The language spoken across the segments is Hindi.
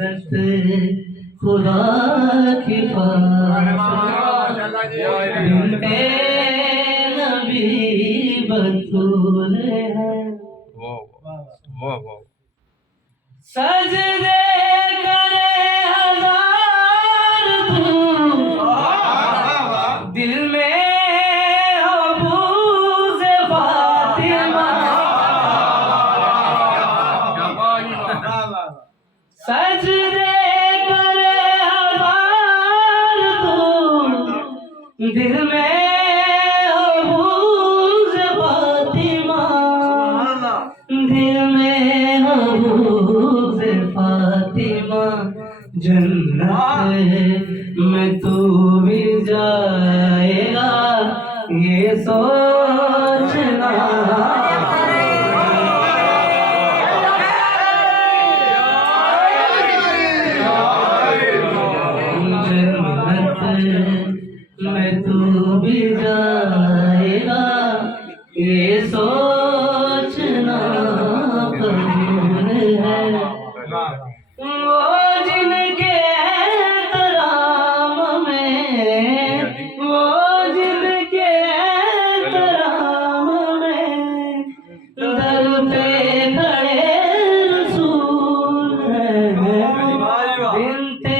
इज्जत खुदा की बिनते नबी बतूल है। सजदे करे हजार तू दिल में हो बूज़ फातिमा। सजदे करे हजार तू दिल में हो बूज़ फातिमा। दिल में हो बूज़ फातिमा। जन्नत में तू भी जाएगा ये सोचना। में तू भी जाएगा ये सोचना कबूल है। वो जिनके एहतराम में वो जिनके एहतराम में दर पे खड़े रसूल हैं। बिनते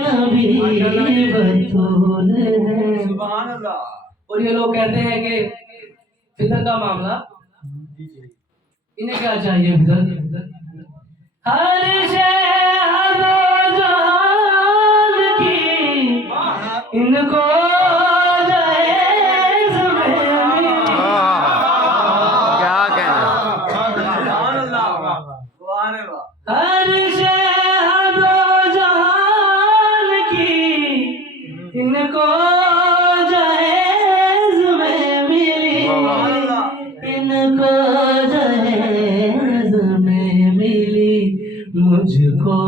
नबी बतूल है। और ये लोग कहते हैं कि फितर का मामला, इन्हें क्या चाहिए फितर? हर शहर जहान की इनको दहेज में मिली। क्या कहना? हर शहर जहान की इनको दहेज में मिली। इनको दहेज में मिली। मुझको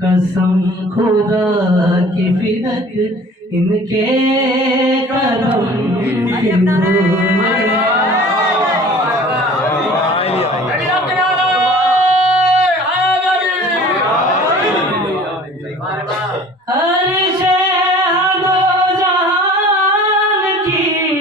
कसम खुदा की फिदक इनके करम की।